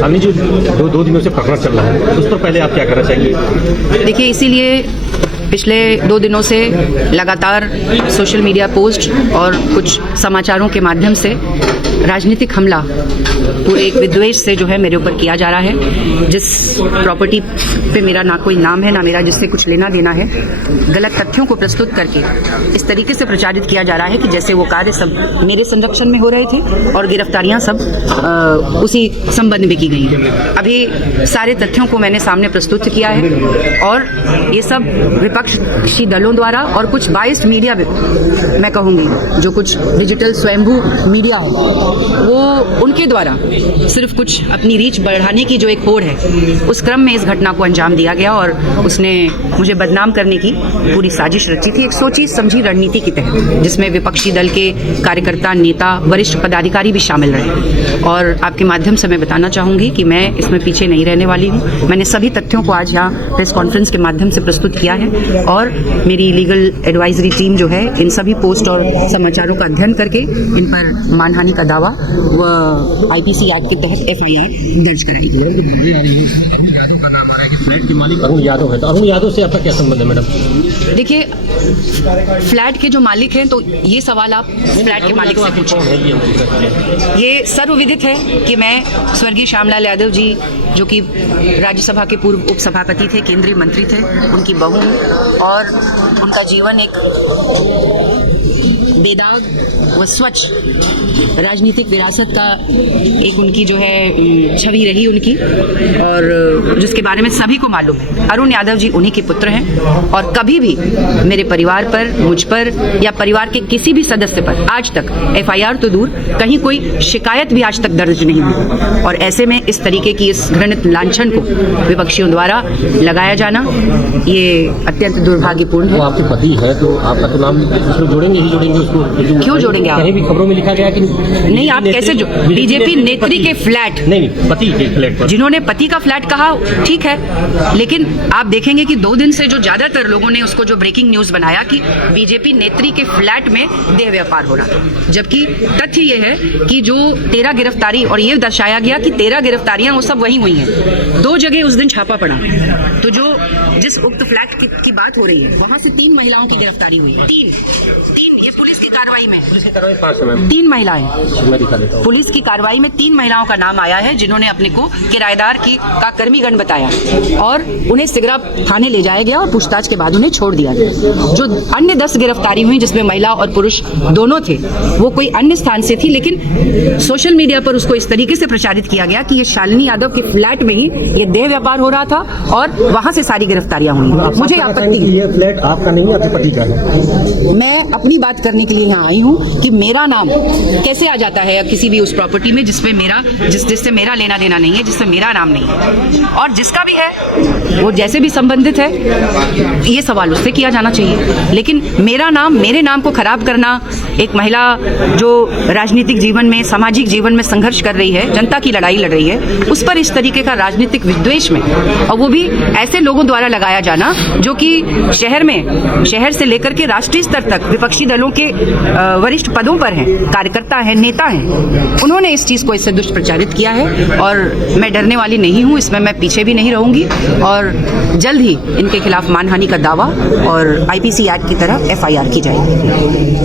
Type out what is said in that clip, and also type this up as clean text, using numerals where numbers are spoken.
सामने जो दो दिनों से प्रकरण चल रहा है उस पर पहले आप क्या करना चाहिए? देखिए, इसीलिए पिछले 2 दिनों से लगातार सोशल मीडिया पोस्ट और कुछ समाचारों के माध्यम से राजनीतिक हमला पूरे एक विद्वेष से जो है मेरे ऊपर किया जा रहा है। जिस प्रॉपर्टी पे मेरा ना कोई नाम है, ना मेरा जिससे कुछ लेना देना है, गलत तथ्यों को प्रस्तुत करके इस तरीके से प्रचारित किया जा रहा है कि जैसे वो कार्य सब मेरे संरक्षण में हो रहे थे और गिरफ्तारियां सब उसी संबंध में की गई हैं। अभी सारे तथ्यों को मैंने सामने प्रस्तुत किया है और ये सब विपक्षी दलों द्वारा और कुछ बाइस्ड मीडिया, मैं कहूँगी जो कुछ डिजिटल स्वयंभू मीडिया है, वो उनके द्वारा सिर्फ कुछ अपनी रीच बढ़ाने की जो एक होड़ है, उस क्रम में इस घटना को अंजाम दिया गया और उसने मुझे बदनाम करने की पूरी साजिश रची थी, एक सोची समझी रणनीति के तहत, जिसमें विपक्षी दल के कार्यकर्ता, नेता, वरिष्ठ पदाधिकारी भी शामिल रहे। और आपके माध्यम से मैं बताना चाहूँगी कि मैं इसमें पीछे नहीं रहने वाली हूँ। मैंने सभी तथ्यों को आज यहाँ प्रेस कॉन्फ्रेंस के माध्यम से प्रस्तुत किया है और मेरी लीगल एडवाइजरी टीम जो है इन सभी पोस्ट और समाचारों का अध्ययन करके इन पर मानहानि का दावा व IPC एक्ट के तहत FIR दर्ज कराई। फ्लैट के मालिक अरुण यादव है, तो अरुण यादव से आपका क्या संबंध है मैडम? देखिए, फ्लैट के जो मालिक हैं, तो ये सवाल आप फ्लैट के मालिक से पूछें। ये सर्वविदित है कि मैं स्वर्गीय श्यामलाल यादव जी, जो कि राज्यसभा के पूर्व उपसभापति थे, केंद्रीय मंत्री थे, उनकी बहू हूँ और उनका जीवन एक बेदाग व स्वच्छ राजनीतिक विरासत का एक उनकी जो है छवि रही उनकी, और जिसके बारे में सभी को मालूम है। अरुण यादव जी उन्हीं के पुत्र हैं और कभी भी मेरे परिवार पर, मुझ पर या परिवार के किसी भी सदस्य पर आज तक FIR तो दूर, कहीं कोई शिकायत भी आज तक दर्ज नहीं हुई। और ऐसे में इस तरीके की इस घृणित लांछन को विपक्षियों द्वारा लगाया जाना ये अत्यंत दुर्भाग्यपूर्ण है। वो आपके पति है तो आपका तो नाम उसमें जोड़ेंगे ही जोड़ेंगे उसको। क्यों जोड़ेंगे आप? कहीं भी खबरों में लिखा गया कि नहीं, आप कैसे बीजेपी नेत्री के फ्लैट, नहीं पति के फ्लैट पर, जिन्होंने पति का फ्लैट कहा, ठीक है, लेकिन आप देखेंगे कि 2 दिन से जो ज्यादातर लोगों ने उसको जो ब्रेकिंग न्यूज बनाया कि बीजेपी नेत्री के फ्लैट में देह व्यापार हो रहा था, जबकि तथ्य ये है कि जो 13 गिरफ्तारी, और ये दर्शाया गया कि 13 गिरफ्तारियां वो सब वहीं हुई हैं। 2 जगह उस दिन छापा पड़ा, तो जो जिस उक्त फ्लैट की बात हो रही है वहां से 3 महिलाओं की गिरफ्तारी हुई। 3 ये पुलिस की कार्रवाई में 3 महिलाएं, पुलिस की कार्रवाई में 3 महिलाओं का नाम आया है, जिन्होंने अपने को किराएदार का कर्मीगण बताया और उन्हें सिगरा थाने ले जाया गया और पूछताछ के बाद उन्हें छोड़ दिया गया। जो अन्य 10 गिरफ्तारी हुई, जिसमें महिला और पुरुष दोनों थे, वो कोई अन्य स्थान से थी, लेकिन सोशल मीडिया पर उसको इस तरीके से प्रचारित किया गया कि ये शालिनी यादव के फ्लैट में ही ये देह व्यापार हो रहा था और वहां से सारी गिरफ्तारियां हुई। मुझे आपत्ति, ये फ्लैट आपका नहीं, आपके पति का है। मैं अपनी बात करने के लिए यहाँ आई हूँ कि मेरा नाम कैसे आ जाता है किसी भी उस प्रॉपर्टी में जिससे मेरा लेना देना नहीं है, जिससे मेरा नाम नहीं है, और जिसका भी है वो जैसे भी संबंधित है, ये सवाल उससे किया जाना चाहिए। लेकिन मेरे नाम को खराब करना, एक महिला जो राजनीतिक जीवन में, सामाजिक जीवन में संघर्ष कर रही है, जनता की लड़ाई लड़ रही है, उस पर इस तरीके का राजनीतिक विद्वेष में, और वो भी ऐसे लोगों द्वारा लगाया जाना जो कि शहर से लेकर के राष्ट्रीय स्तर तक विपक्षी दलों के वरिष्ठ पदों पर हैं, कार्यकर्ता हैं, नेता हैं, उन्होंने इस चीज को इससे दुष्प्रचारित किया है। और मैं डरने वाली नहीं हूं, इसमें मैं पीछे भी नहीं रहूंगी और जल्द ही इनके खिलाफ मानहानि का दावा और IPC एक्ट की तरह FIR की जाएगी।